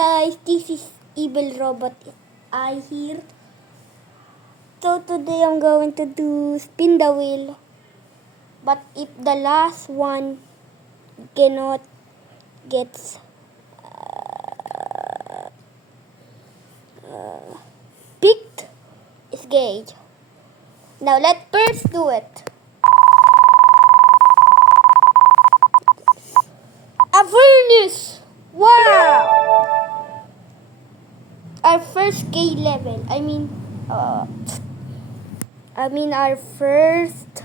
Guys, this is Evil Robot I here. So today I'm going to do spin the wheel. But if the last one cannot gets picked, it's gay. Now let's first do it. A furnace! Wow! Our first gay level. I mean our first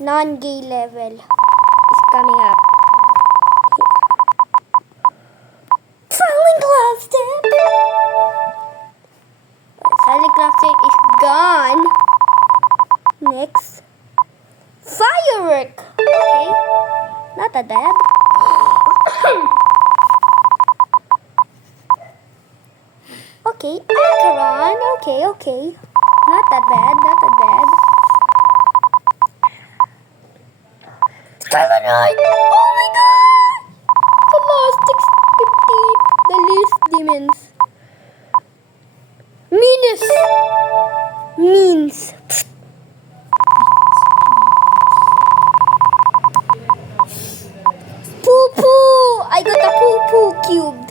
non-gay level is coming up. Silent Cloud Step! Silent Cloud Step is gone. Next. Firework! Okay. Not that bad. Okay, Acheron. Okay. Not that bad. Skylarite! Oh my god! The last 650. The least demons. Means. Poo-poo! I got a poo-poo cubed.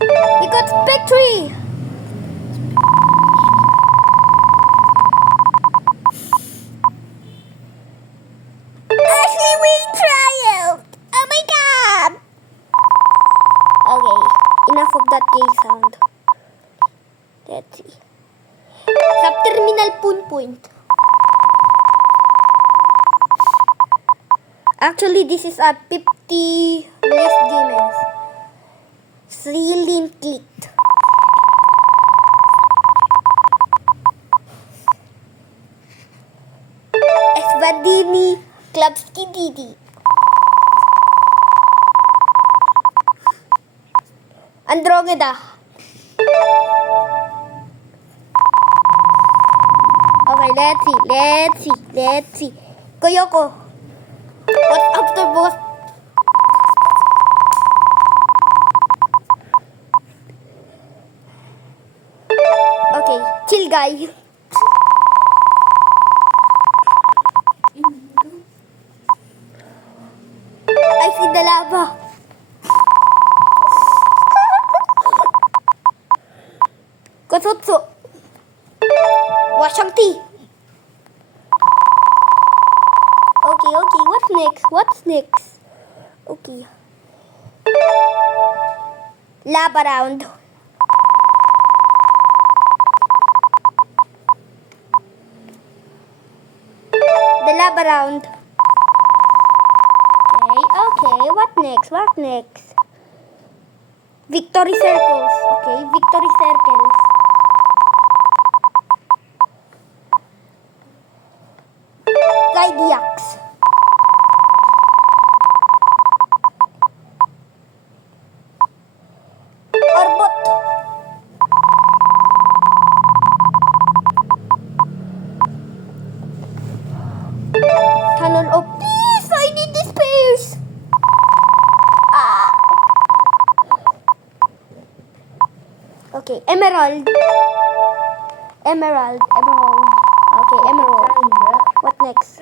We got Spectre! Ashley, we triumphed! Oh my god! Okay, enough of that gay sound. Let's see. Subterminal point. Actually, this is a 50 list demons. 3 link clicked. Esvadini Klubski Didi. Andromeda. Okay, let's see. Koyoko. What's after boss? Okay, chill guy. I see the lava. Kosotsu. Washangti. Okay, what's next? Okay. Lava round. The lava round. Okay, what next? Victory circles. Okay, victory circles. Zodiacs. Orbot. Tunnel of please, I need this space. Okay, emerald. Okay, emerald. What next?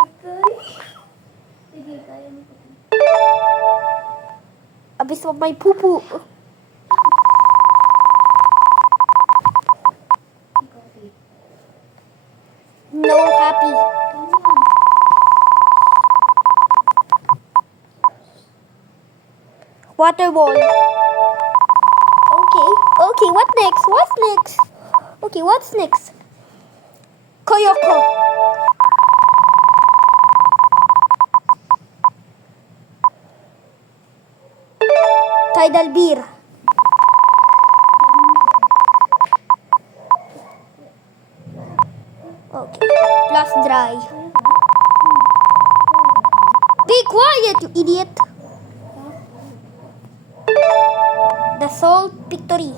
Abyss of my poo-poo. No happy. Water ball. Okay, what's next? Koyoko. Tidal beer. Okay, plus dry. Be quiet, you idiot. The Salt Victory.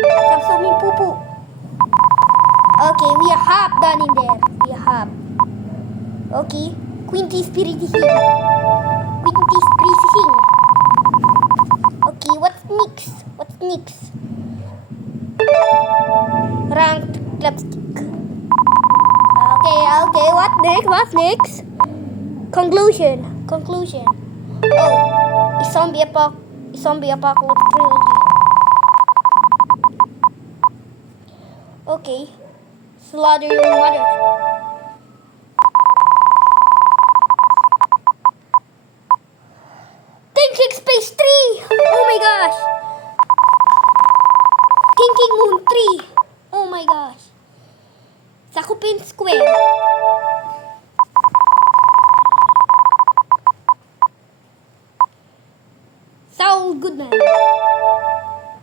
Samsumi Pupu. Okay, we are half done in there. We are half. Okay. Quinty Spiritising. Quinty Spiritising. Okay, what's next? What's next? Ranked Clubstick. Okay, what next? What's next? Conclusion. Oh, Zombie Apocalypse Trilogy. Okay. Slaughter your mother. Thinking Space 3! Oh my gosh! Thinking Moon 3! Oh my gosh! Sakupin Square. Saul Goodman.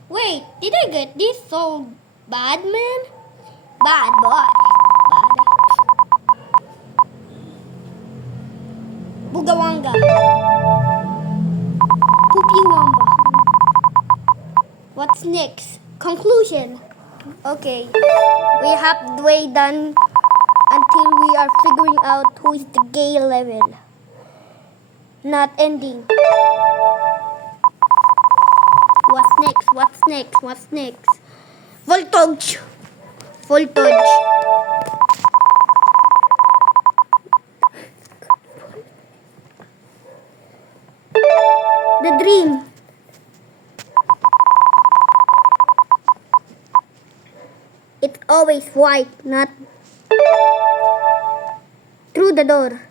Wait, did I get this Saul Badman? Bad boy. Bad. Bugawanga. Pupiwamba. What's next? Conclusion. Okay. We halfway done until we are figuring out who is the gay level. Not ending. What's next? Voltage. The dream. It's always white, not through the door.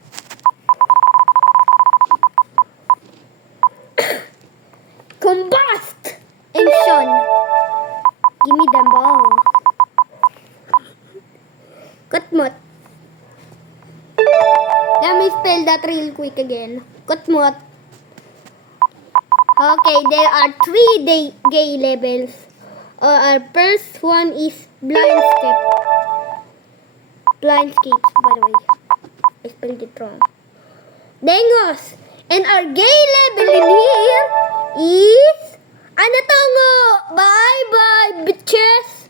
Combust and Sean. Give me the ball. Kutmut. Let me spell that real quick again. Kutmut. Okay, there are 3 gay levels. Our first one is Blindscape. Blindscapes, by the way. I spelled it wrong. Dengos. And our gay level in here is Anatongo. Bye-bye, bitches.